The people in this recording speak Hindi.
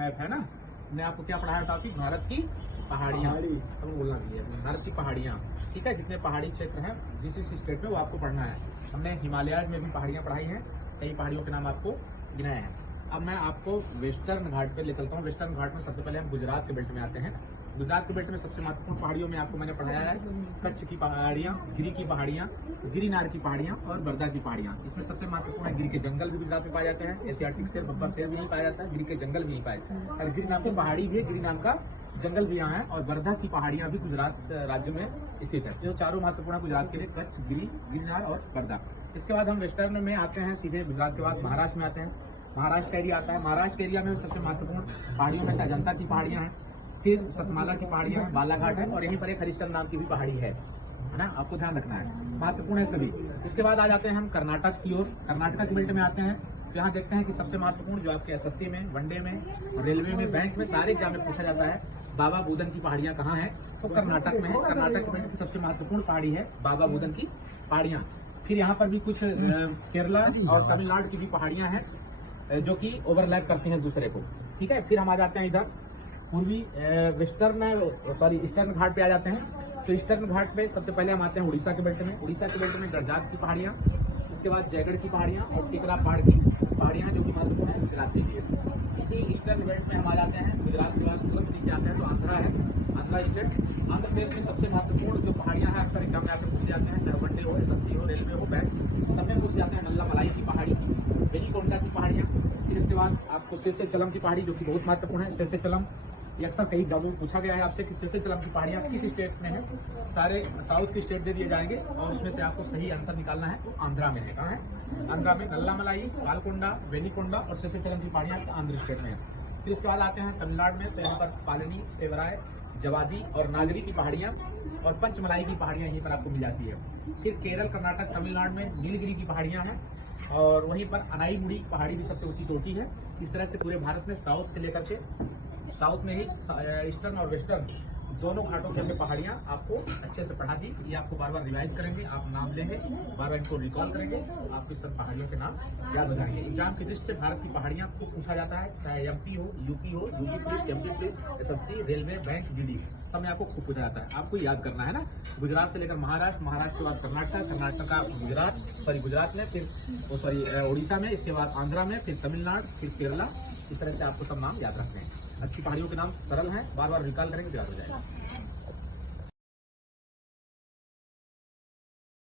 मैप है ना, मैंने आपको क्या पढ़ाया था कि भारत की पहाड़ियाँ, अब बोलना भी है भारत की पहाड़ियाँ, ठीक है। जितने पहाड़ी क्षेत्र हैं जिस स्टेट में वो आपको पढ़ना है। हमने हिमालय में भी पहाड़ियाँ पढ़ाई हैं, कई पहाड़ियों के नाम आपको गिनाए हैं। अब मैं आपको वेस्टर्न घाट पे ले चलता हूँ। वेस्टर्न घाट में सबसे पहले हम गुजरात के बेल्ट में आते हैं। गुजरात के बेल्ट में सबसे महत्वपूर्ण पहाड़ियों में आपको मैंने पढ़ाया है कच्छ की पहाड़ियाँ, गिरी की पहाड़ियाँ, गिरिनार की पहाड़ियाँ और बरदा की पहाड़ियाँ। इसमें सबसे महत्वपूर्ण है गिरी के जंगल भी गुजरात में पाए जाते हैं। एशियाटिक शेर, बब्बर शेर भी नहीं पाया जाता है, गिरी के जंगल भी नहीं पाए जाते हैं। और गिरी नाम की पहाड़ी भी है, गिरी नाम का जंगल भी यहाँ है। और बरदा की पहाड़ियाँ भी गुजरात राज्य में स्थित है। जो चारों महत्वपूर्ण है गुजरात के लिए, कच्छ, गिरी, गिरिनार और बरदा। इसके बाद हम वेस्टर्न में आते हैं, सीधे गुजरात के बाद महाराष्ट्र में आते हैं। महाराष्ट्र एरिया आता है। महाराष्ट्र एरिया में सबसे महत्वपूर्ण पहाड़ियों में अजंता की पहाड़ियाँ हैं, फिर सतमाला की पहाड़ियाँ हैं, बालाघाट है और यहीं पर एक हरिश्चंद्र नाम की भी पहाड़ी है ना, आपको ध्यान रखना है, महत्वपूर्ण है सभी। इसके बाद आ जाते हैं हम कर्नाटक की ओर। कर्नाटक के बेल्ट में आते हैं। यहाँ देखते हैं कि सबसे महत्वपूर्ण जो आपके एसएससी में, वनडे में, रेलवे में, बैंक में, सारे एग्जाम में पूछा जाता है, बाबा बुदन की पहाड़ियाँ कहाँ है, तो कर्नाटक में है। कर्नाटक के बेल्ट की सबसे महत्वपूर्ण पहाड़ी है बाबा बुदन की पहाड़ियाँ। फिर यहाँ पर भी कुछ केरला और तमिलनाडु की भी पहाड़ियाँ हैं जो कि ओवरलैप करती हैं दूसरे को, ठीक है। फिर हम आ जाते हैं इधर पूर्वी ईस्टर्न घाट पे आ जाते हैं। तो ईस्टर्न घाट पे सबसे पहले हम आते हैं उड़ीसा के बेल्ट में। उड़ीसा के बेल्ट में गड़जात की पहाड़ियाँ, उसके बाद जयगढ़ की पहाड़ियाँ और टिकरा पहाड़ की पहाड़ियाँ जो कि महत्वपूर्ण है गुजरात के लिए। इसी ईस्टर्न बेल्ट में हम आ जाते हैं। गुजरात के बाद तुरंत नीचे आते हैं तो आंध्रा है, आंध्रा स्टेट। आंध्र प्रदेश में सबसे महत्वपूर्ण जो पहाड़ियाँ हैं अक्सर एग्जाम में आकर पूछ जाते हैं, चाहे वनडे हो, एसएससी हो, रेलवे हो, बैंक, सब में पूछ जाते हैं। नल्ला मलाई की पहाड़ी, वेलिकोंडा की पहाड़ियाँ। फिर इसके बाद आपको शेषाचलम की पहाड़ी जो कि बहुत महत्वपूर्ण है। शेषाचलम ये अक्सर कई एग्जामों में पूछा गया है आपसे कि शेषाचलम की पहाड़ियाँ किस स्टेट में है। सारे साउथ की स्टेट दे दिए जाएंगे और उसमें से आपको सही आंसर निकालना है। तो आंध्रा में है, कहाँ है, आंध्रा में नल्ला मलाई, पालकोंडा, वेलिकोंडा और शेषाचलम की पहाड़ियाँ आंध्र स्टेट में है। फिर इसके बाद आते हैं तमिलनाडु में, तो यहाँ पर पालनी, सेवराय, जवादी और नागरी की पहाड़ियाँ और पंचमलाई की पहाड़ियाँ यहीं पर आपको मिल जाती है। फिर केरल, कर्नाटक, तमिलनाडु में नीलगिरी की पहाड़ियाँ हैं और वहीं पर अनाईमुड़ी पहाड़ी भी सबसे ऊंची चोटी है। इस तरह से पूरे भारत में साउथ से लेकर के साउथ में ही ईस्टर्न और वेस्टर्न दोनों घाटों की हमने पहाड़ियाँ आपको अच्छे से पढ़ा दी। ये आपको बार बार रिवाइज करेंगे, आप नाम लेंगे, बार बार इनको रिकॉल करेंगे, आपको सब पहाड़ियों के नाम याद हो जाएंगे। एग्जाम की दृष्टि से भारत की पहाड़ियाँ को पूछा जाता है, चाहे एमपी हो, UP police, MP police, SSC, railway, bank, GD, सब में आपको खूब पूछा जाता है। आपको याद करना है ना, गुजरात से लेकर महाराष्ट्र, महाराष्ट्र के बाद कर्नाटक, कर्नाटक का गुजरात में, फिर उड़ीसा में, इसके बाद आंध्रा में, फिर तमिलनाडु, फिर केरला। इस तरह से आपको सब नाम याद रखने हैं। अच्छी पहाड़ियों के नाम सरल हैं, बार बार रिकॉल करेंगे तो याद हो जाएगा।